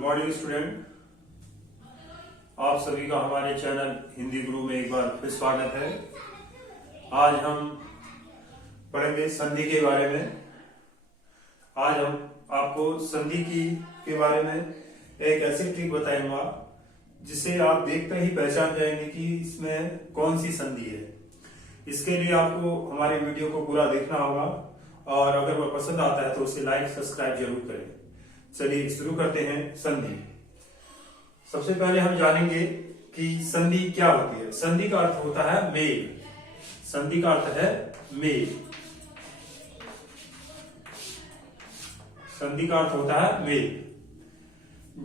Morning student, आप सभी का हमारे चैनल हिंदी गुरु में एक बार फिर स्वागत है। आज हम पढ़ेंगे संधि के बारे में। आज हम आपको संधि के बारे में एक ऐसी ट्रिक बताएंगा जिसे आप देखते ही पहचान जाएंगे कि इसमें कौन सी संधि है। इसके लिए आपको हमारे वीडियो को पूरा देखना होगा और अगर वह पसंद आता है तो उसे लाइक सब्सक्राइब जरूर करें। चलिए शुरू करते हैं संधि। सबसे पहले हम जानेंगे कि संधि क्या होती है। संधि का अर्थ होता है मेल। संधि का अर्थ है मेल। संधि का अर्थ होता है मेल।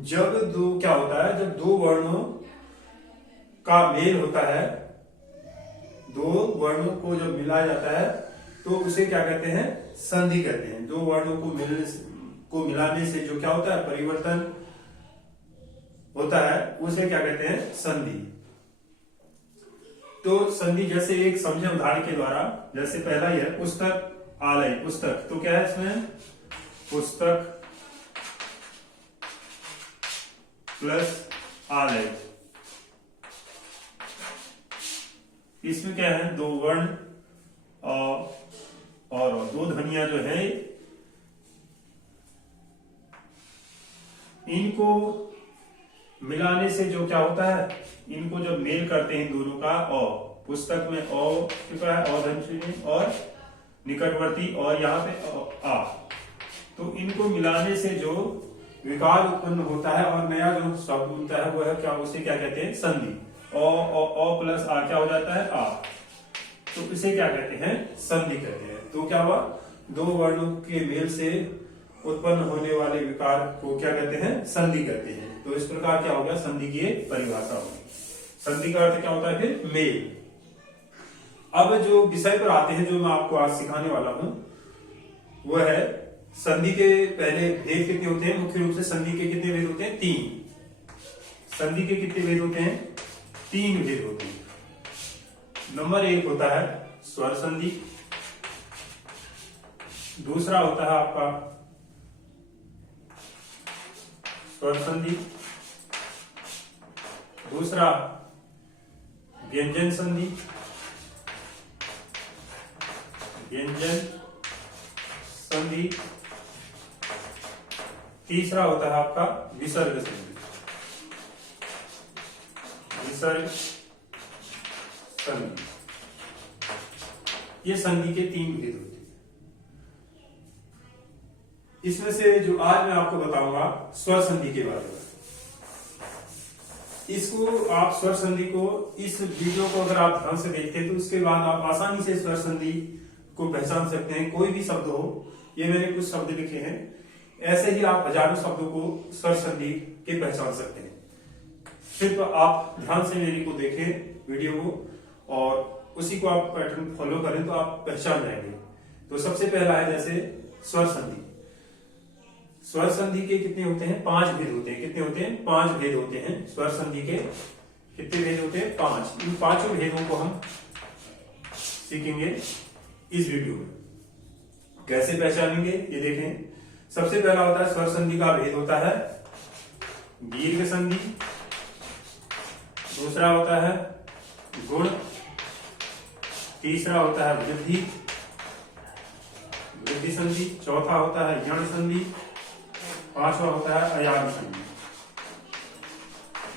जब दो वर्णों का मेल होता है, दो वर्णों को जब मिलाया जाता है तो उसे क्या कहते हैं? संधि कहते हैं। दो वर्णों को मिलाने से जो क्या होता है, परिवर्तन होता है, उसे क्या कहते हैं? संधि। तो संधि जैसे एक समझे उदाहरण के द्वारा, जैसे पहला ही है पुस्तक आलय। पुस्तक तो क्या है इसमें? पुस्तक प्लस आलय। इसमें क्या है? दो वर्ण और दो ध्वनियां जो है, इनको मिलाने से जो क्या होता है, इनको जब मेल करते हैं दोनों का, पुस्तक में ध्वनि और निकटवर्ती और यहाँ पे आ, तो इनको मिलाने से जो विकार उत्पन्न होता है और नया जो शब्द बनता है वो है क्या? उसे क्या कहते हैं? संधि। ओ प्लस आ क्या हो जाता है? आ। तो इसे क्या कहते हैं? संधि कहते हैं। तो क्या हुआ? दो वर्णों के मेल से उत्पन्न होने वाले विकार को क्या कहते हैं? संधि कहते हैं। तो इस प्रकार क्या हो गया? संधि की एक परिभाषा होगी। संधि का अर्थ क्या होता है? फिर मेल। अब जो विषय पर आते हैं, जो मैं आपको आज सिखाने वाला हूं, वह है संधि के पहले भेद कितने होते हैं? मुख्य रूप से संधि के कितने भेद होते हैं? 3। संधि के कितने भेद होते हैं? 3 भेद होते हैं। नंबर 1 होता है स्वर संधि। दूसरा होता है आपका स्वर संधि। दूसरा व्यंजन संधि। व्यंजन संधि। तीसरा होता है आपका विसर्ग संधि। विसर्ग संधि। ये संधि के 3 भेद होते हैं। इसमें से जो आज मैं आपको बताऊंगा स्वर संधि के बारे में। इसको आप स्वर संधि को, इस वीडियो को अगर आप ध्यान से देखते हैं तो उसके बाद आप आसानी से स्वर संधि को पहचान सकते हैं। कोई भी शब्द हो, ये मैंने कुछ शब्द लिखे हैं, ऐसे ही आप हजारों शब्दों को स्वर संधि के पहचान सकते हैं। सिर्फ आप ध्यान से मेरी को देखें वीडियो को और उसी को आप पैटर्न फॉलो करें तो आप पहचान जाएंगे। तो सबसे पहला है जैसे स्वर संधि। स्वर संधि के कितने होते हैं? 5 भेद होते हैं। कितने होते हैं? 5 भेद होते हैं। स्वर संधि के कितने भेद होते हैं? 5। इन 5 भेदों को हम सीखेंगे इस वीडियो में। कैसे पहचानेंगे ये देखें। सबसे पहला होता है स्वर संधि का भेद होता है दीर्घ संधि। दूसरा होता है गुण। तीसरा होता है वृद्धि संधि। चौथा होता है यण संधि। 5वां होता है अयान संधि।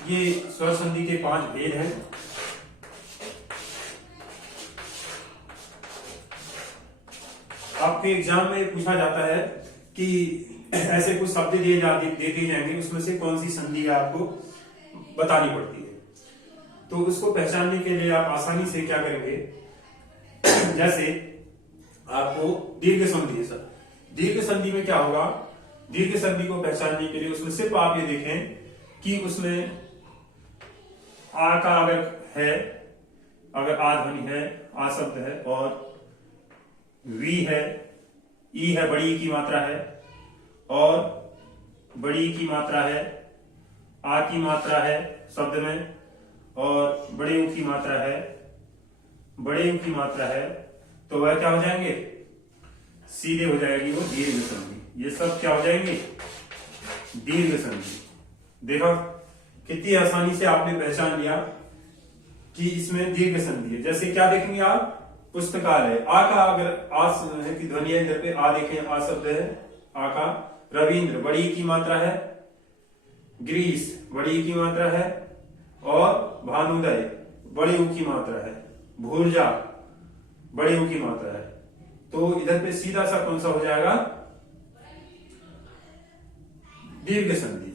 ये स्वर संधि के 5 भेद हैं। आपके एग्जाम में पूछा जाता है कि ऐसे कुछ शब्द दे दिए जाएंगे, उसमें से कौन सी संधि आपको बतानी पड़ती है। तो उसको पहचानने के लिए आप आसानी से क्या करेंगे, जैसे आपको दीर्घ संधि है। दीर्घ संधि में क्या होगा? दीर्घ संधि को पहचानने के लिए उसमें सिर्फ आप ये देखें कि उसमें आ का अगर आ ध्वनि है, आ शब्द है, और वी है, ई है, बड़ी की मात्रा है, और बड़ी की मात्रा है, आ की मात्रा है शब्द में, और बड़े ऊ की मात्रा है, बड़े ऊ की मात्रा है, तो वह क्या हो जाएंगे? सीधे हो जाएगी वो दीर्घ संधि। ये सब क्या हो जाएंगे? दीर्घ संधि। देखा कितनी आसानी से आपने पहचान लिया कि इसमें दीर्घ संधि है। जैसे क्या देखेंगे आप, पुस्तकालय, आ का अगर आ की ध्वनि है इधर पे, आ देखें, आ शब्द है, आ का। रविंद्र, बड़ी की मात्रा है। ग्रीस, बड़ी की मात्रा है। और भानुदय, बड़ी ऊ की मात्रा है। भूर्जा, बड़ी ऊ की मात्रा है। तो इधर पे सीधा सा कौन सा हो जाएगा, दीर्घ संधि।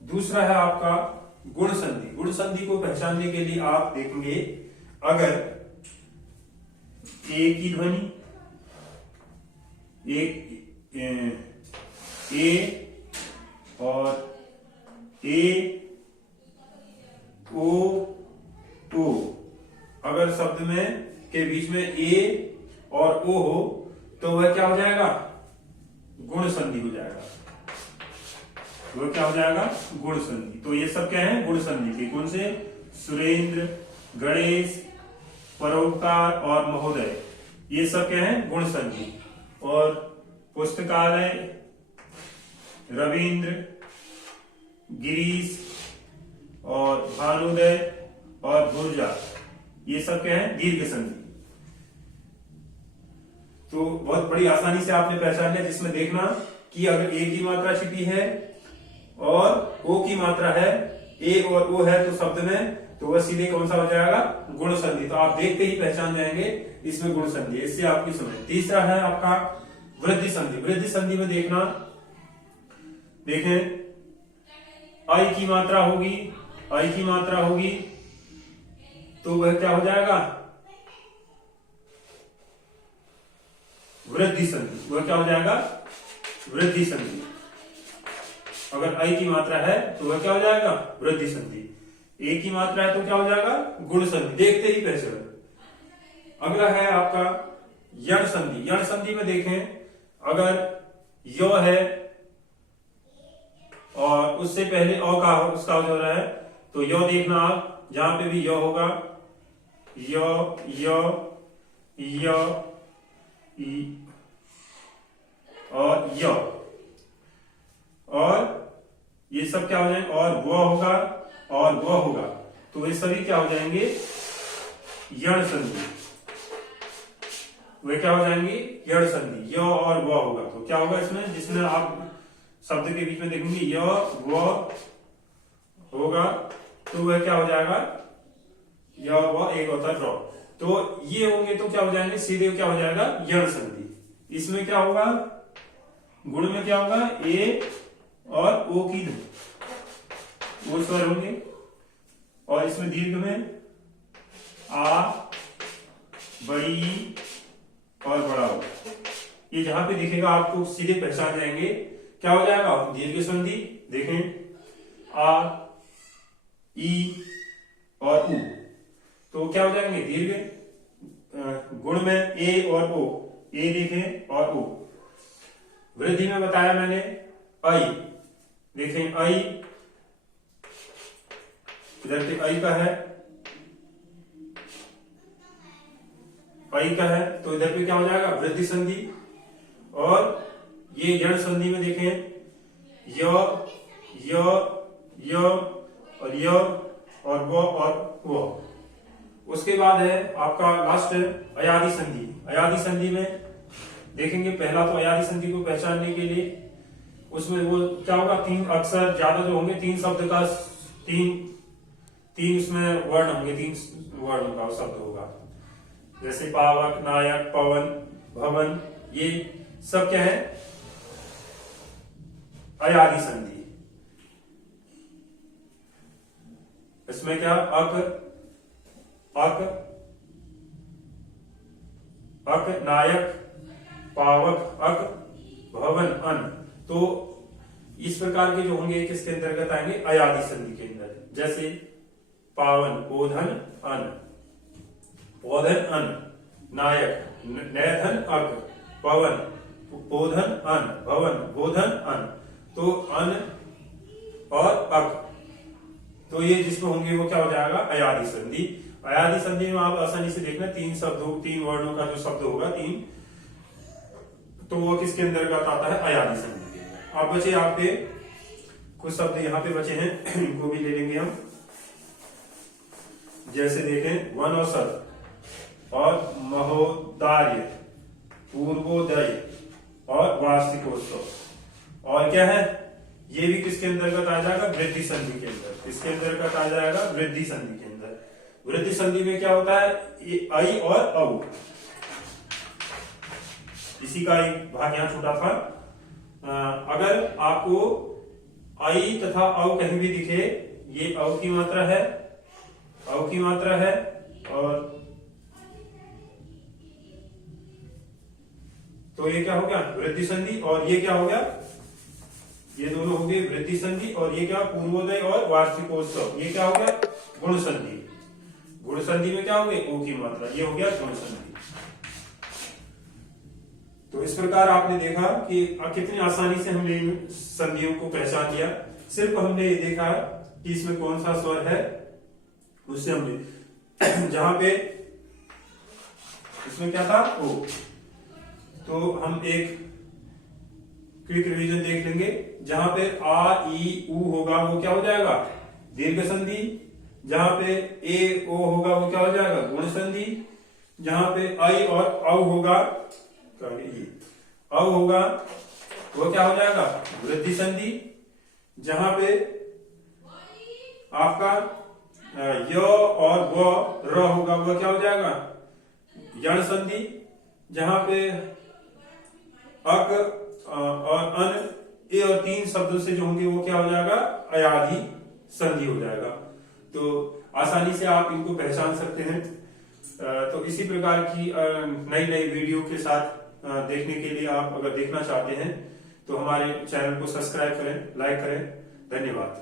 दूसरा है आपका गुण संधि। गुण संधि को पहचानने के लिए आप देखेंगे, अगर ए की ध्वनि, ए और ए, ओ, ओ, अगर शब्द में के बीच में ए और ओ हो तो वह क्या हो जाएगा, गुण संधि हो जाएगा। वह क्या हो जाएगा, गुण संधि। तो ये सब क्या है, गुण संधि के। कौन से, सुरेंद्र, गणेश, परोपकार और महोदय, ये सब क्या है, गुण संधि। और पुस्तकालय, रविंद्र, गिरीश और भानुदय और भुर्जा, ये सब क्या है, दीर्घ संधि। तो बहुत बड़ी आसानी से आपने पहचान लिया, जिसमें देखना कि अगर ए की मात्रा छिपी है और ओ की मात्रा है, ए और ओ है तो शब्द में, तो वह सीधे कौन सा हो जाएगा, गुण संधि। तो आप देखते ही पहचान जाएंगे इसमें गुण संधि, इससे आपकी समझ। तीसरा है आपका वृद्धि संधि। वृद्धि संधि में देखना, देखें, आई की मात्रा होगी, आई की मात्रा होगी तो वह क्या हो जाएगा, वृद्धि संधि। वह क्या हो जाएगा, वृद्धि संधि। अगर आई की मात्रा है तो वह क्या हो जाएगा, वृद्धि संधि। ए की मात्रा है तो क्या हो जाएगा, गुण संधि। देखते ही पहचान। अगला है आपका यण संधि। यण संधि में देखें, अगर यो है और उससे पहले अ का उसका हो रहा है तो यो देखना आप, जहां पे भी यो होगा, यो, यो, यो, और यो, और ये सब क्या हो जाएंगे, और वो होगा और वो होगा, तो ये सभी क्या हो जाएंगे, यण संधि। वे क्या हो जाएंगे, यण संधि। यो और वो होगा तो क्या होगा इसमें, जिसमें आप शब्द के बीच में देखेंगे यो वो होगा तो वह क्या हो जाएगा, यो वो एक होता है ड्रॉ। तो ये होंगे तो क्या हो जाएंगे, सीधे क्या हो जाएगा, यण संधि। इसमें क्या होगा, गुण में क्या होगा, ए और ओ की वो स्वर होंगे, और इसमें दीर्घ में आ, बड़ी और बड़ा हो। ये जहां पे दिखेगा आपको सीधे पहचान जाएंगे, क्या हो जाएगा, दीर्घ संधि। देखें, आ, ई और उ, तो क्या हो जाएंगे, दीर्घ। गुण में ए और ओ, ए देखें और ओ। वृद्धि में बताया मैंने आई, देखें आई, इधर पे आई का है, आई का है तो इधर पे क्या हो जाएगा, वृद्धि संधि। और ये यण संधि में देखें, य, य, य और य और वो। उसके बाद है आपका लास्ट अयादि संधि। अयादि संधि में देखेंगे, पहला तो अयादि संधि को पहचानने के लिए उसमें वो क्या होगा, तीन अक्षर ज्यादा जो होंगे, तीन शब्द का तीन उसमें वर्ण होंगे, तीन वर्ण का शब्द होगा, जैसे पावक, नायक, पवन, भवन, ये सब क्या है, अयादि संधि। इसमें क्या, अक, अक, अक, नायक, पावक, अक, भवन, अन। तो इस प्रकार के जो होंगे किसके अंतर्गत आएंगे, अयादि संधि के अंदर। जैसे पावन, पोधन, अन, पोधन, अन, नायक, नैधन, अक, पवन, पोधन, अन, भवन, बोधन, अन। तो अन और अक, तो ये जिसमें होंगे वो क्या हो जाएगा, अयादि संधि। अयादि संधि में आप आसानी से देखना, तीन शब्दों, तीन वर्णों का जो शब्द होगा, तीन, तो वो किसके अंतर्गत आता है, अयादि संधि के। अब बचे आपके कुछ शब्द यहाँ पे बचे हैं, इनको भी ले लेंगे हम। जैसे देखें वनौषध और महोदार्य, पूर्वोदय और वार्षिकोत्सव। और क्या है, ये भी किसके अंतर्गत आ जाएगा, वृद्धि संधि के अंदर। किसके अंतर्गत आ जाएगा, वृद्धि संधि के अंदर। वृद्धि संधि में क्या होता है, ये ऐ और औ, इसी का एक भाग यहाँ छूटा था। अगर आपको ऐ तथा औ कहीं भी दिखे, ये औ की मात्रा है, औ की मात्रा है, और तो ये क्या हो गया, वृद्धि संधि। और ये क्या हो गया, ये दोनों हो गए वृद्धि संधि। और ये क्या, पूर्वोदय और वार्षिकोत्सव, ये क्या हो गया, गुण संधि। गुण संधि में क्या हो गई, ओ की मात्रा, ये हो गया गुण संधि। तो इस प्रकार आपने देखा कि कितनी आसानी से हमने इन संधियों को पहचान लिया। सिर्फ हमने ये देखा कि इसमें कौन सा स्वर है, उससे हमने जहां पे इसमें क्या था, ओ, तो हम एक क्विक रिवीजन देख लेंगे। जहां पे आ ई उ होगा वो क्या हो जाएगा, दीर्घ संधि। जहां पे ए ओ होगा वो क्या हो जाएगा, गुण संधि। जहां पे आई और औ होगा, औ होगा वो क्या हो जाएगा, वृद्धि संधि। जहां पे आपका य और व र होगा वो क्या हो जाएगा, यण संधि। जहां पे अक और अन, ए और तीन शब्दों से जो होंगे वो क्या हो जाएगा, अयाधि संधि हो जाएगा। तो आसानी से आप इनको पहचान सकते हैं। तो इसी प्रकार की नई नई वीडियो के साथ देखने के लिए आप अगर देखना चाहते हैं तो हमारे चैनल को सब्सक्राइब करें, लाइक करें। धन्यवाद।